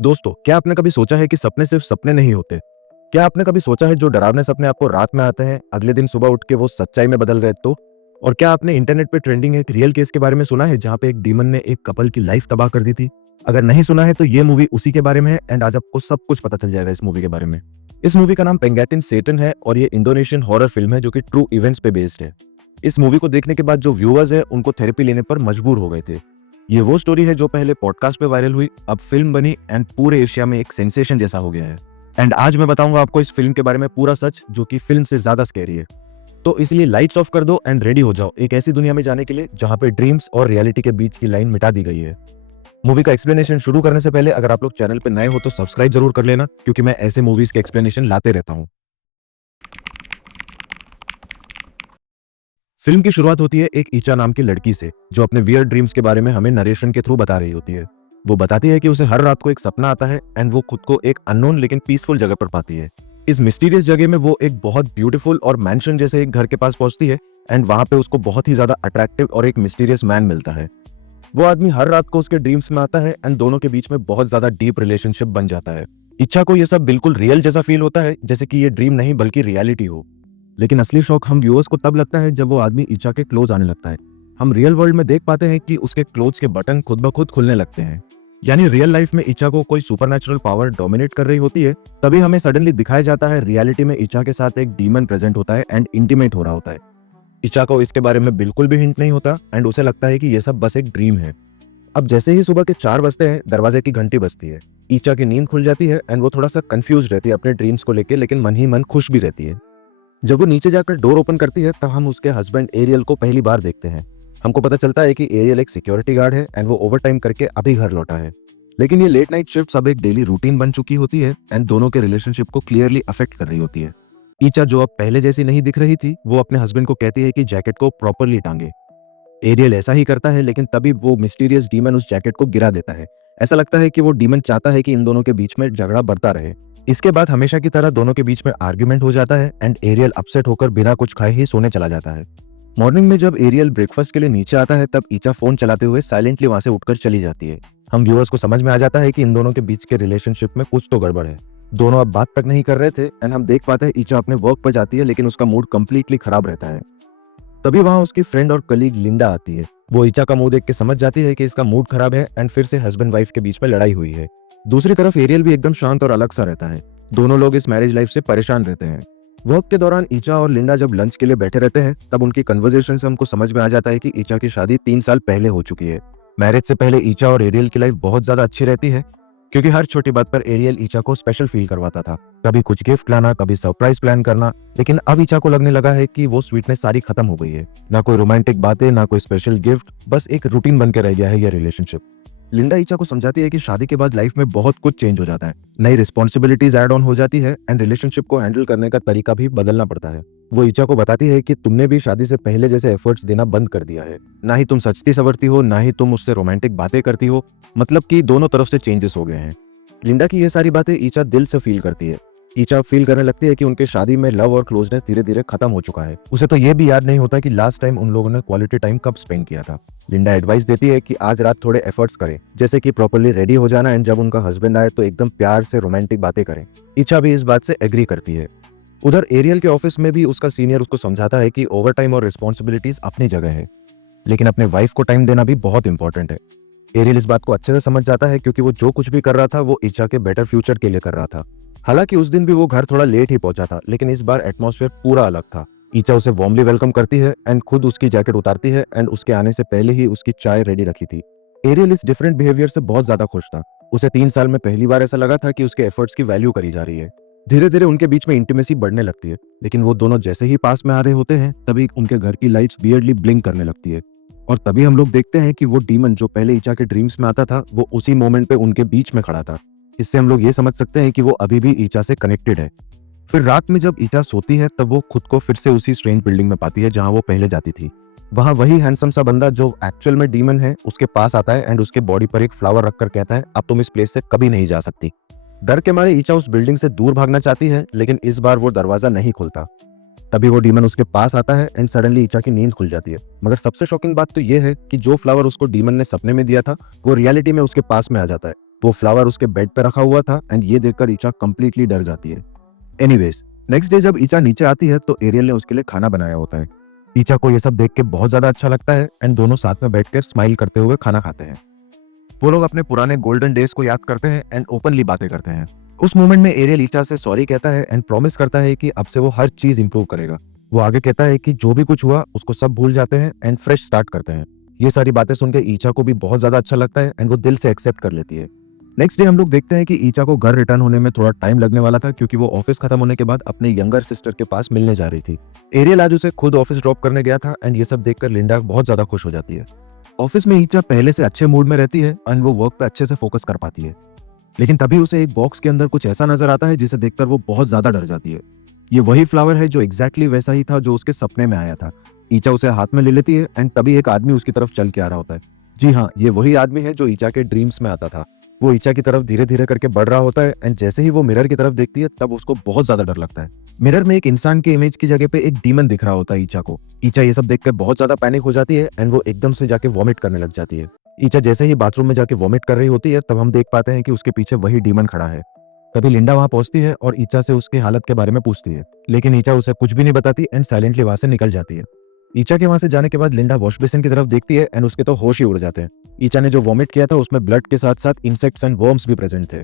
दोस्तों, क्या आपने कभी सोचा है कि सपने सिर्फ सपने नहीं होते? क्या आपने कभी सोचा है जो डरावने सपने आपको रात में आते हैं, अगले दिन सुबह उठ के वो सच्चाई में बदल गए तो? और क्या आपने इंटरनेट पे ट्रेंडिंग एक रियल केस के बारे में सुना है जहाँ पे एक डीमन ने एक कपल की लाइफ तबाह कर दी थी? अगर नहीं सुना है तो ये मूवी उसी के बारे में है एंड आज आपको सब कुछ पता चल जाएगा इस मूवी के बारे में। इस मूवी का नाम पेंगेटिन सेटन है और ये इंडोनेशियन हॉरर फिल्म है जो कि ट्रू इवेंट्स पे बेस्ड है। इस मूवी को देखने के बाद जो व्यूअर्स है उनको थेरेपी लेने पर मजबूर हो गए थे। ये वो स्टोरी है जो पहले पॉडकास्ट पे वायरल हुई, अब फिल्म बनी एंड पूरे एशिया में एक सेंसेशन जैसा हो गया है। एंड आज मैं बताऊंगा आपको इस फिल्म के बारे में पूरा सच जो कि फिल्म से ज्यादा स्कैरी है। तो इसलिए लाइट्स ऑफ कर दो एंड रेडी हो जाओ एक ऐसी दुनिया में जाने के लिए जहां पे ड्रीम्स और रियलिटी के बीच की लाइन मिटा दी गई है। मूवी का एक्सप्लेनेशन शुरू करने से पहले अगर आप लोग चैनल पे नए हो तो सब्सक्राइब जरूर कर लेना क्योंकि मैं ऐसे मूवीज के एक्सप्लेनेशन लाते रहता हूँ। फिल्म की शुरुआत होती है एक ईचा नाम की लड़की से जो अपने वियर्ड ड्रीम्स के बारे में हमें नरेशन के थ्रू बता रही होती है। वो बताती है कि उसे हर रात को एक सपना आता है एंड वो खुद को एक अननोन लेकिन पीसफुल जगह पर पाती है। इस मिस्टीरियस जगह में वो एक बहुत ब्यूटीफुल और मैंशन जैसे एक घर के पास पहुंचती है एंड वहां पे उसको बहुत ही ज्यादा अट्रैक्टिव और एक मिस्टीरियस मैन मिलता है। वो आदमी हर रात को उसके ड्रीम्स में आता है एंड दोनों के बीच में बहुत ज्यादा डीप रिलेशनशिप बन जाता है। इच्छा को ये सब बिल्कुल रियल जैसा फील होता है, जैसे कि ये ड्रीम नहीं बल्कि रियलिटी हो। लेकिन असली शौक हम व्यूअर्स को तब लगता है जब वो आदमी इच्छा के क्लोज आने लगता है। हम रियल वर्ल्ड में देख पाते हैं कि उसके क्लोथ्स के बटन खुद ब खुद खुलने लगते हैं। यानी रियल लाइफ में इच्छा को कोई सुपरनैचुरल पावर डोमिनेट कर रही होती है, तभी हमें सडनली दिखाया जाता है रियलिटी में इच्छा के साथ एक डीमन प्रेजेंट होता है एंड इंटीमेट हो रहा होता है। इच्छा को इसके बारे में बिल्कुल भी हिंट नहीं होता एंड उसे लगता है कि ये सब बस एक ड्रीम है। अब जैसे ही सुबह के 4 बजते हैं, दरवाजे की घंटी बजती है। इच्छा की नींद खुल जाती है एंड वो थोड़ा सा कंफ्यूज रहती है अपने ड्रीम्स को लेके, लेकिन मन ही मन खुश भी रहती है। जब वो नीचे जाकर डोर ओपन करती है तब हम उसके हस्बैंड एरियल को पहली बार देखते हैं। हमको पता चलता है कि एरियल एक सिक्योरिटी गार्ड है एंड वो ओवर टाइम करके अभी घर लौटा है। लेकिन ये लेट नाइट शिफ्ट अब एक डेली रूटीन बन चुकी होती है एंड दोनों के रिलेशनशिप को क्लियरली अफेक्ट कर रही होती है। ईचा जो अब पहले जैसी नहीं दिख रही थी, वो अपने हस्बैंड को कहती है कि जैकेट को प्रॉपरली टांगे। एरियल ऐसा ही करता है लेकिन तभी वो मिस्टीरियस डीमन उस जैकेट को गिरा देता है। ऐसा लगता है कि वो डीमन चाहता है कि इन दोनों के बीच में झगड़ा बढ़ता रहे। इसके बाद हमेशा की तरह दोनों के बीच में आर्ग्यूमेंट हो जाता है एंड एरियल अपसेट होकर बिना कुछ खाए ही सोने चला जाता है। मॉर्निंग में जब एरियल ब्रेकफास्ट के लिए नीचे आता है तब ईचा फोन चलाते हुए साइलेंटली वहां से उठकर चली जाती है। हम व्यूअर्स को समझ में आ जाता है कि इन दोनों के बीच के रिलेशनशिप में कुछ तो गड़बड़ है। दोनों अब बात तक नहीं कर रहे थे एंड हम देख पाते हैं ईचा अपने वर्क पर जाती है लेकिन उसका मूड कंप्लीटली खराब रहता है। तभी वहां उसकी फ्रेंड और कलीग लिंडा आती है। वो ईचा का मुंह देख के समझ जाती है कि इसका मूड खराब है एंड फिर से हस्बैंड वाइफ के बीच में लड़ाई हुई है। दूसरी तरफ एरियल भी एकदम शांत और अलग सा रहता है। दोनों लोग इस मैरिज लाइफ से परेशान रहते हैं। वर्क के दौरान ईचा और लिंडा जब लंच के लिए बैठे रहते हैं तब उनकी कन्वर्सेशन से हमको समझ में आ जाता है कि ईचा की शादी 3 साल पहले हो चुकी है। मैरिज से पहले ईचा और एरियल की लाइफ बहुत ज्यादा अच्छी रहती है क्योंकि हर छोटी बात पर एरियल ईचा को स्पेशल फील करवाता था। कभी कुछ गिफ्ट लाना, कभी सरप्राइज प्लान करना। लेकिन अब ईचा को लगने लगा है कि वो स्वीटनेस सारी खत्म हो गई है। ना कोई रोमांटिक बातें, ना कोई स्पेशल गिफ्ट, बस एक रूटीन बन के रह गया है ये रिलेशनशिप। लिंडा ईचा को समझाती है कि शादी के बाद लाइफ में बहुत कुछ चेंज हो जाता है। नई रिस्पॉन्सिबिलिटीज ऐड ऑन हो जाती है एंड रिलेशनशिप को हैंडल करने का तरीका भी बदलना पड़ता है। वो ईचा को बताती है कि तुमने भी शादी से पहले जैसे एफर्ट्स देना बंद कर दिया है। ना ही तुम सजती सवरती हो, ना ही तुम उससे रोमांटिक बातें करती हो। मतलब कि दोनों तरफ से चेंजेस हो गए हैं। लिंडा की ये सारी बातें ईचा दिल से फील करती है। ईचा फील करने लगती है कि उनके शादी में लव और क्लोजनेस धीरे धीरे खत्म हो चुका है। उसे तो ये भी याद नहीं होता कि लास्ट टाइम उन लोगों ने क्वालिटी टाइम कब स्पेंड किया था। लिंडा एडवाइस देती है कि आज रात थोड़े एफर्ट्स करें, जैसे कि प्रॉपर्ली रेडी हो जाना एंड जब उनका हस्बैंड आए तो एकदम प्यार से रोमांटिक बातें करें। ईचा भी इस बात से एग्री करती है। उधर एरियल के ऑफिस में भी उसका सीनियर उसको समझाता है कि ओवर टाइम और रिस्पॉन्सिबिलिटीज अपनी जगह है, लेकिन अपने वाइफ को टाइम देना भी बहुत इंपॉर्टेंट है। एरियल इस बात को अच्छे से समझ जाता है क्योंकि वो जो कुछ भी कर रहा था वो ईचा के बेटर फ्यूचर के लिए कर रहा था। हालांकि उस दिन भी वो घर थोड़ा लेट ही पहुंचा था, लेकिन इस बार एटमॉस्फेयर पूरा अलग था। ईचा उसे वार्मली वेलकम करती है एंड खुद उसकी जैकेट उतारती है एंड उसके आने से पहले ही उसकी चाय रेडी रखी थी। एरियल इस डिफरेंट बिहेवियर से बहुत ज्यादा खुश था। उसे 3 साल में पहली बार ऐसा लगा था कि उसके एफर्ट्स की वैल्यू करी जा रही है। धीरे धीरे उनके बीच में इंटीमेसी बढ़ने लगती है, लेकिन वो दोनों जैसे ही पास में आ रहे होते हैं तभी उनके घर की लाइट्स वियर्डली ब्लिंक करने लगती है। और तभी हम लोग देखते हैं कि वो डीमन जो पहले ईचा के ड्रीम्स में आता था वो उसी मोमेंट पे उनके बीच में खड़ा था। इससे हम लोग ये समझ सकते हैं कि वो अभी भी ईचा से कनेक्टेड है। फिर रात में जब ईचा सोती है तब वो खुद को फिर से उसी स्ट्रेंज बिल्डिंग में पाती है जहां वो पहले जाती थी। वहां वही हैंडसम सा बंदा जो एक्चुअल में डीमन है उसके पास आता है एंड उसके बॉडी पर एक फ्लावर रखकर कहता है, अब तुम इस प्लेस से कभी नहीं जा सकती। डर के मारे ईचा उस बिल्डिंग से दूर भागना चाहती है, लेकिन इस बार वो दरवाजा नहीं खुलता। तभी वो डीमन उसके पास आता है एंड सडनली ईचा की नींद खुल जाती है। मगर सबसे शॉकिंग बात तो ये है कि जो फ्लावर उसको डीमन ने सपने में दिया था वो रियलिटी में उसके पास में आ जाता है। वो फ्लावर उसके बेड पे रखा हुआ था एंड ये देखकर ईचा कंप्लीटली डर जाती है। एनीवेज, नेक्स्ट डे जब ईचा नीचे आती है तो एरियल ने उसके लिए खाना बनाया होता है। ईचा को ये सब देख के बहुत ज्यादा अच्छा लगता है एंड दोनों साथ में बैठकर स्माइल करते हुए खाना खाते हैं। वो लोग अपने पुराने गोल्डन डेज को याद करते हैं एंड ओपनली बातें करते हैं। उस मोमेंट में एरियल ईचा से सॉरी कहता है एंड प्रॉमिस करता है कि अब से वो हर चीज इंप्रूव करेगा। वो आगे कहता है कि जो भी कुछ हुआ उसको सब भूल जाते हैं एंड फ्रेश स्टार्ट करते हैं। ये सारी बातें सुनकर ईचा को भी बहुत ज्यादा अच्छा लगता है एंड वो दिल से एक्सेप्ट कर लेती है। नेक्स्ट डे हम लोग देखते हैं कि ईचा को घर रिटर्न होने में थोड़ा टाइम लगने वाला था क्योंकि वो ऑफिस खत्म होने के बाद अपने यंगर सिस्टर के पास मिलने जा रही थी। एरियल आज उसे खुद ऑफिस ड्रॉप करने गया था एंड ये सब देखकर लिंडा बहुत ज्यादा खुश हो जाती है। ऑफिस में ईचा पहले से अच्छे मूड में रहती है एंड वो वर्क पे अच्छे से फोकस कर पाती है। लेकिन तभी उसे एक बॉक्स के अंदर कुछ ऐसा नजर आता है जिसे देखकर वो बहुत ज्यादा डर जाती है। ये वही फ्लावर है जो एग्जैक्टली वैसा ही था जो उसके सपने में आया था। ईचा उसे हाथ में ले लेती है एंड तभी एक आदमी उसकी तरफ चल के आ रहा होता है। जी हाँ, ये वही आदमी है जो ईचा के ड्रीम्स में आता था। वो ईचा की तरफ धीरे धीरे करके बढ़ रहा होता है एंड जैसे ही वो मिरर की तरफ देखती है तब उसको बहुत ज्यादा डर लगता है। मिरर में एक इंसान के इमेज की जगह पे एक डीमन दिख रहा होता है ईचा को। ईचा ये सब देखकर बहुत ज्यादा पैनिक हो जाती है एंड वो एकदम से जाके वॉमिट करने लग जाती है। ईचा जैसे ही बाथरूम में जाके वॉमिट कर रही होती है तब हम देख पाते हैं कि उसके पीछे वही डीमन खड़ा है। तभी लिंडा वहां पहुंचती है और ईचा से उसकी हालत के बारे में पूछती है, लेकिन ईचा उसे कुछ भी नहीं बताती एंड साइलेंटली वहां से निकल जाती है। ईचा के वहां से जाने के बाद लिंडा वॉश बेसिन की तरफ देखती है एंड उसके तो होश ही उड़ जाते हैं। ईचा ने जो वॉमिट किया था उसमें ब्लड के साथ साथ इंसेक्ट्स एंड वर्म्स भी प्रेजेंट थे।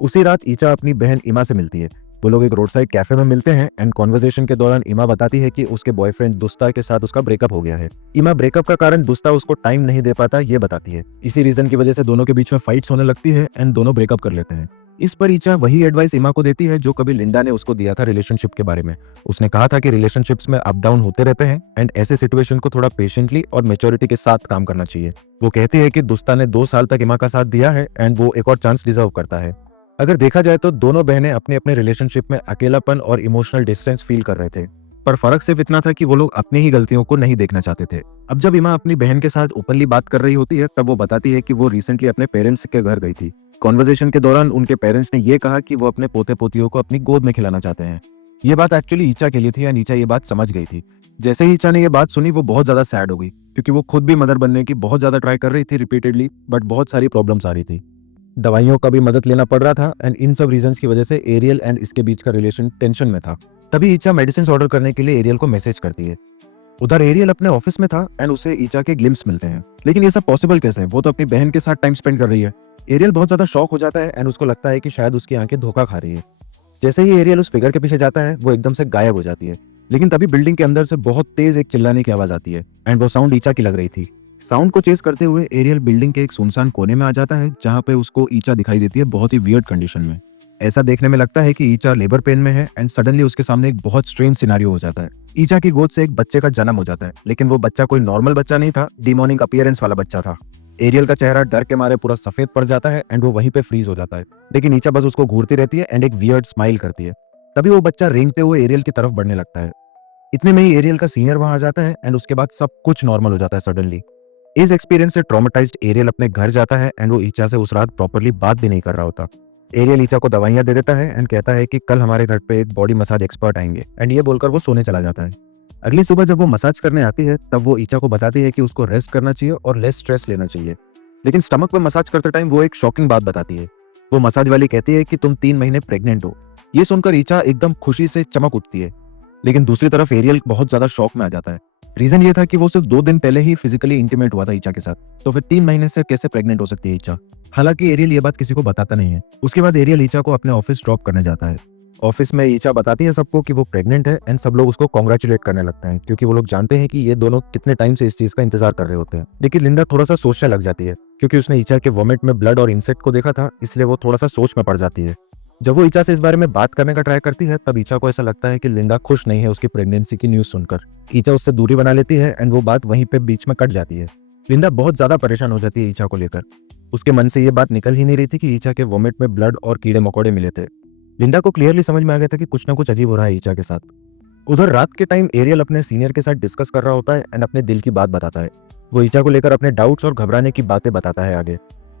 उसी रात ईचा अपनी बहन इमा से मिलती है। वो लोग एक रोड साइड कैफे में मिलते हैं एंड कॉन्वर्सेशन के दौरान इमा बताती है कि उसके बॉयफ्रेंड दुस्ता के साथ उसका ब्रेकअप हो गया है। इमा ब्रेकअप का कारण दुस्ता उसको टाइम नहीं दे पाता ये बताती है। इसी रीजन की वजह से दोनों के बीच में फाइट्स होने लगती है एंड दोनों ब्रेकअप कर लेते हैं। इस पर ईचा वही एडवाइस इमा को देती है जो कभी लिंडा ने उसको दिया था रिलेशनशिप के बारे में। उसने कहा था कि रिलेशनशिप्स में अप डाउन होते रहते हैं एंड ऐसे सिचुएशन को थोड़ा पेशेंटली और मेच्योरिटी के साथ काम करना चाहिए। वो कहती है कि दुस्ता ने 2 साल तक इमा का साथ दिया है एंड वो एक और चांस डिजर्व करता है। अगर देखा जाए तो दोनों बहनें अपने अपने रिलेशनशिप में अकेलापन और इमोशनल डिस्टेंस फील कर रहे थे, पर फर्क सिर्फ इतना था कि वो लोग अपनी ही गलतियों को नहीं देखना चाहते थे। अब जब इमा अपनी बहन के साथ ओपनली बात कर रही होती है तब वो बताती है कि वो रिसेंटली अपने पेरेंट्स के घर गई थी। कॉन्वर्सेशन के दौरान उनके पेरेंट्स ने ये कहा कि वो अपने पोते पोतियों को अपनी गोद में खिलाना चाहते हैं। ये बात एक्चुअली ईचा के लिए थी एंड ईचा ये बात समझ गई थी। जैसे ही ईचा ने ये बात सुनी वो बहुत ज्यादा सैड हो गई क्योंकि वो खुद भी मदर बनने की बहुत ज्यादा ट्राई कर रही थी रिपीटेडली, बट बहुत सारी प्रॉब्लम्स आ रही थी। दवाइयों का भी मदद लेना पड़ रहा था एंड इन सब रीजंस की वजह से एरियल एंड इसके बीच का रिलेशन टेंशन में था। तभी ईचा मेडिसिन ऑर्डर करने के लिए एरियल को मैसेज करती है। उधर एरियल अपने ऑफिस में था एंड उसे ईचा के ग्लिम्स मिलते हैं, लेकिन ये सब पॉसिबल कैसे है? वो तो अपनी बहन के साथ टाइम स्पेंड कर रही है। एरियल बहुत ज्यादा शॉक हो जाता है एंड उसको लगता है कि शायद उसकी आंखें धोखा खा रही है। जैसे ही एरियल उस फिगर के पीछे जाता है वो एकदम से गायब हो जाती है, लेकिन तभी बिल्डिंग के अंदर से बहुत तेज एक चिल्लाने की आवाज आती है एंड वो साउंड ईचा की लग रही थी। साउंड को चेस करते हुए एरियल बिल्डिंग के एक सुनसान कोने में आ जाता है जहां पे उसको ईचा दिखाई देती है बहुत ही वियर्ड कंडीशन में। ऐसा देखने में लगता है कि ईचा लेबर पेन में है एंड सडनली उसके सामने एक बहुत स्ट्रेंज सिनारियो हो जाता है। ईचा की गोद से एक बच्चे का जन्म हो जाता है, लेकिन वो बच्चा कोई नॉर्मल बच्चा नहीं था, डिमोनिक अपीयरेंस वाला बच्चा था। एरियल का चेहरा डर के मारे पूरा सफेद पड़ जाता है एंड वो वहीं पे फ्रीज हो जाता है, लेकिन ईचा बस उसको घूरती रहती है एंड एक वियर्ड स्माइल करती है। तभी वो बच्चा रेंगते हुए एरियल की तरफ बढ़ने लगता है। इतने में ही एरियल का सीनियर वहां आ जाता है एंड उसके बाद सब कुछ नॉर्मल हो जाता है सडनली। इस एक्सपीरियंस से ट्रॉमेटाइज्ड एरियल अपने घर जाता है एंड वो ईचा से उस रात प्रॉपर्ली बात भी नहीं कर रहा होता। एरियल ईचा को दवाइयां दे देता है एंड कहता है कि कल हमारे घर पे एक बॉडी मसाज एक्सपर्ट आएंगे एंड ये बोलकर वो सोने चला जाता है। अगली सुबह जब वो मसाज करने आती है तब वो ईचा को बताती है कि उसको रेस्ट करना चाहिए और लेस स्ट्रेस लेना चाहिए, लेकिन स्टमक में मसाज करते टाइम वो एक शॉकिंग बात बताती है। वो मसाज वाली कहती है कि तुम 3 महीने प्रेग्नेंट हो। ये सुनकर ईचा एकदम खुशी से चमक उठती है, लेकिन दूसरी तरफ एरियल बहुत ज्यादा शॉक में आ जाता है। रीजन ये था कि वो सिर्फ 2 दिन पहले ही फिजिकली इंटीमेट हुआ था ईचा के साथ, तो फिर 3 महीने से कैसे प्रेग्नेंट हो सकती है ईचा। हालांकि एरियल ये बात किसी को बताता नहीं है। उसके बाद एरियल ईचा को अपने ऑफिस ड्रॉप करने जाता है। ऑफिस में ईचा बताती है सबको कि वो प्रेग्नेंट है एंड सब लोग उसको कॉन्ग्रेचुलेट करने लगते हैं क्योंकि वो लोग जानते हैं कि ये दोनों कितने टाइम से इस चीज का इंतजार कर रहे होते हैं। लेकिन लिंडा थोड़ा सा सोचने लग जाती है क्योंकि उसने ईचा के वॉमिट में ब्लड और इंसेक्ट को देखा था, इसलिए वो थोड़ा सा सोच में पड़ जाती है। जब वो ईचा से इस बारे में बात करने का ट्राई करती है तब ईचा को ऐसा लगता है कि लिंडा खुश नहीं है उसकी प्रेगनेंसी की न्यूज सुनकर। ईचा उससे दूरी बना लेती है एंड वो बात वहीं पे बीच में कट जाती है। लिंडा बहुत ज्यादा परेशान हो जाती है ईचा को लेकर। उसके मन से ये बात निकल ही नहीं रही थी कि ईचा के वॉमिट में ब्लड और कीड़े मकोड़े मिले थे। लिंडा को क्लियरली समझ में आ गया था कि कुछ ना कुछ अजीब हो रहा है ईचा के साथ। उधर रात के टाइम एरियल अपने सीनियर के साथ डिस्कस कर रहा होता है एंड अपने दिल की बात बताता है। वो ईचा को लेकर अपने डाउट्स और घबराने की बातें बताता है आगे।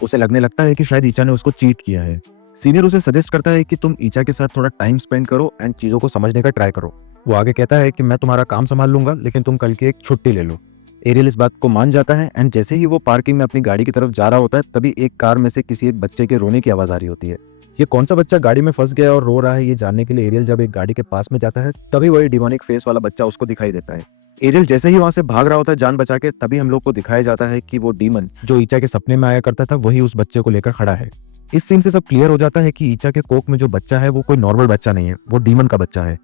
उसे लगने लगता है कि शायद ईचा ने उसको चीट किया है। सीनियर उसे सजेस्ट करता है कि तुम ईचा के साथ थोड़ा टाइम स्पेंड करो एंड चीजों को समझने का ट्राई करो। वो आगे कहता है कि मैं तुम्हारा काम संभाल लूंगा, लेकिन तुम कल की एक छुट्टी ले लो। एरियल इस बात को मान जाता है एंड जैसे ही वो पार्किंग में अपनी गाड़ी की तरफ जा रहा होता है तभी एक कार में से किसी एक बच्चे के रोने की आवाज आ रही होती है। ये कौन सा बच्चा गाड़ी में फंस गया और रो रहा है ये जानने के लिए एरियल जब एक गाड़ी के पास में जाता है तभी वही डिमोनिक फेस वाला बच्चा उसको दिखाई देता है। एरियल जैसे ही वहां से भाग रहा होता है जान बचा के तभी हम लोग को दिखाया जाता है कि वो डीमन जो ईचा के सपने में आया करता था वही उस बच्चे को लेकर खड़ा है। इस सीन से सब क्लियर हो जाता है कि ईचा के कोक में जो बच्चा है वो कोई नॉर्मल बच्चा नहीं है, वो डीमन का बच्चा है।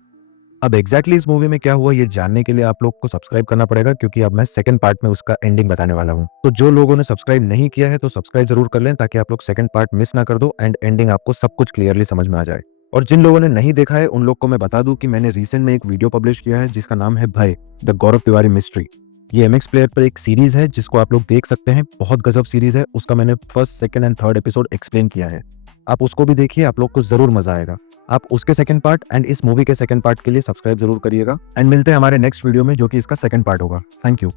अब एग्जैक्टली इस मूवी में क्या हुआ ये जानने के लिए आप लोग को सब्सक्राइब करना पड़ेगा क्योंकि अब मैं सेकंड पार्ट में उसका एंडिंग बताने वाला हूँ। तो जो लोगों ने सब्सक्राइब नहीं किया है तो सब्सक्राइब जरूर कर लें ताकि आप लोग सेकंड पार्ट मिस ना कर दो एंड एंडिंग आपको सब कुछ क्लियरली समझ में आ जाए। और जिन लोगों ने नहीं देखा है उन लोग को मैं बता दूं कि मैंने रिसेंट में एक वीडियो पब्लिश किया है जिसका नाम है भय द गौरव तिवारी मिस्ट्री। ये MX प्लेयर पर एक सीरीज है जिसको आप लोग देख सकते हैं, बहुत गजब सीरीज है। उसका मैंने first, second and third episode explain किया है, आप उसको भी देखिए, आप लोग को जरूर मजा आएगा। आप उसके सेकंड पार्ट एंड इस मूवी के सेकंड पार्ट के लिए सब्सक्राइब जरूर करिएगा एंड मिलते हैं हमारे नेक्स्ट वीडियो में जो कि इसका सेकंड पार्ट होगा। Thank you.